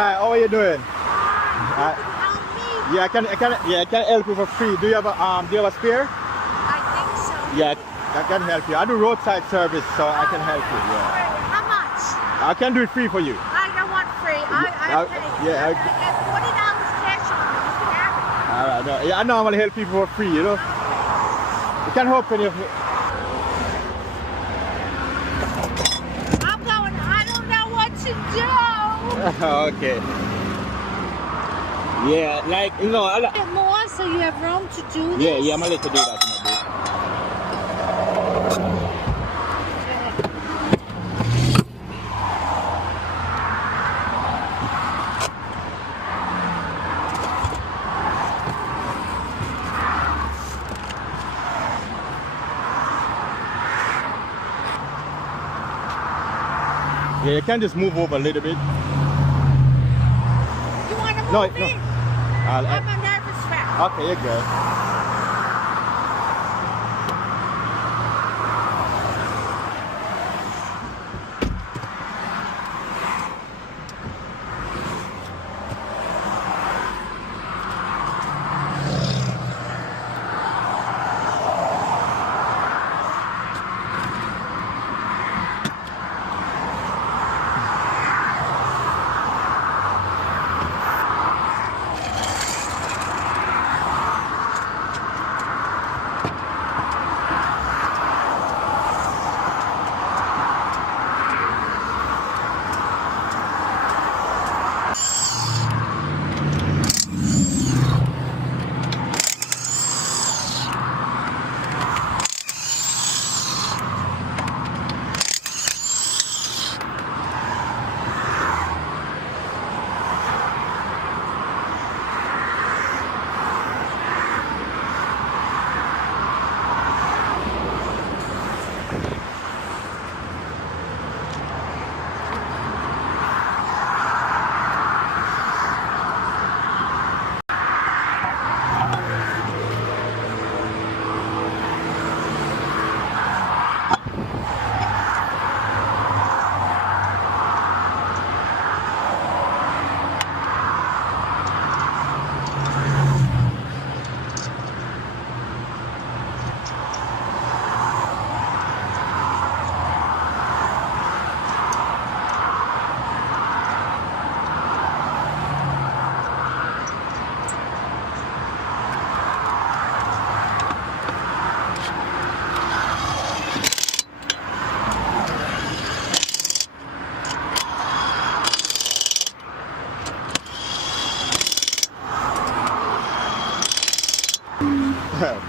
How are you doing? You can help me. Yeah, I can help you for free. Do you have a spare? I think so. Yeah, I can help you. I do roadside service, so I can help you. Yeah. How much? I can do it free for you. I don't want free. I pay. yeah, I get $40 cash on me. You can have it. All right. No, yeah, I know I'm gonna help people for free. You know. You can open your. I'm going. I don't know what to do. Okay. Yeah, like you know. A bit more, so you have room to do this. Yeah, I'm gonna let you do that. Yeah, you can just move over a little bit. You want to move No. in? I'm a nervous wreck. Okay, you're good.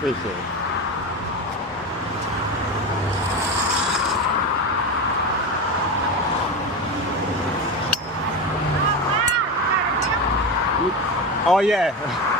Appreciate it. Oh yeah.